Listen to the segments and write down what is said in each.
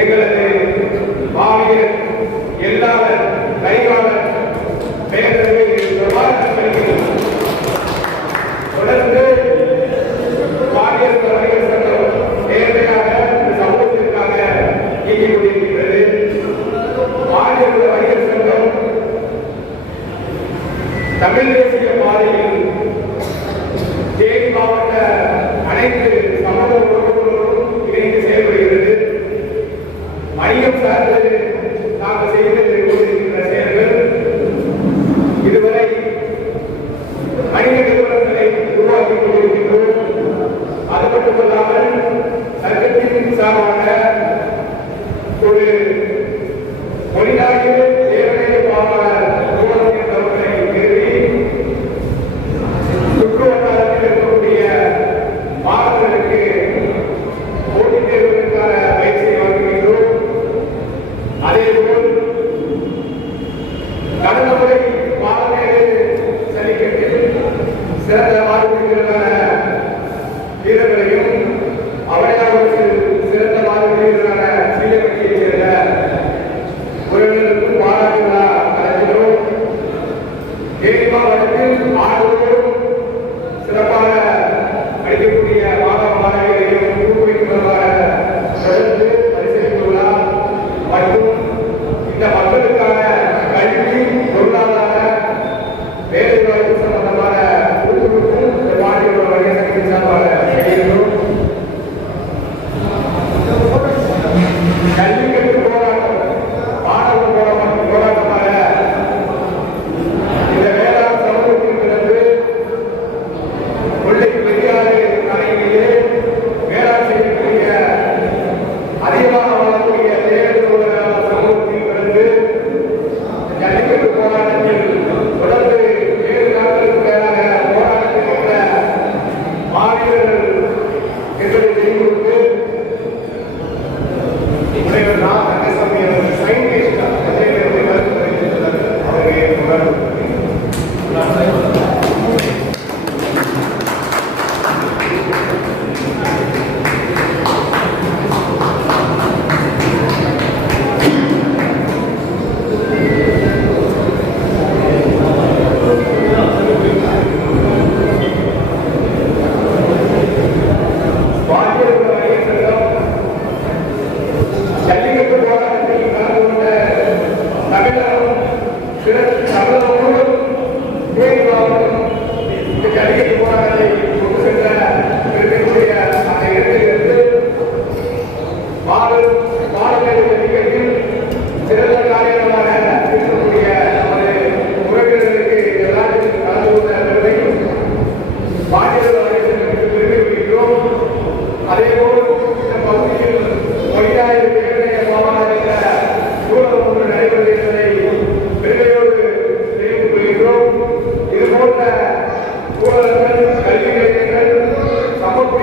எங்களது மாவீரர் எல்லாளர் கைவாளர் நாங்கள் செய்த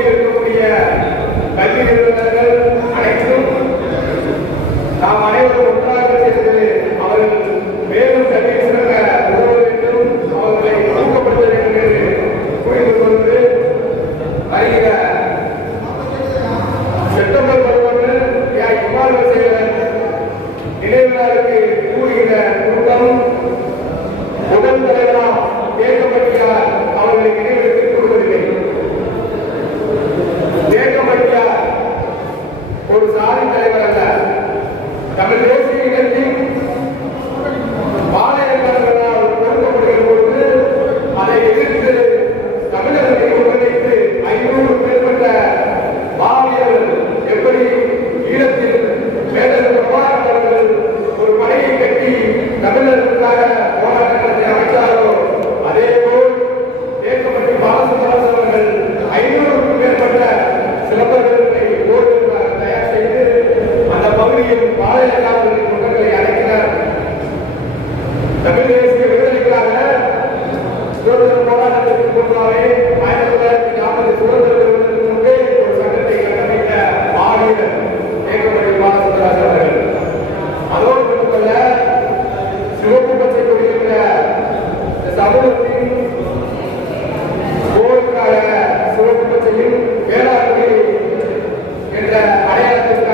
Amen. அடையாளத்திற்கு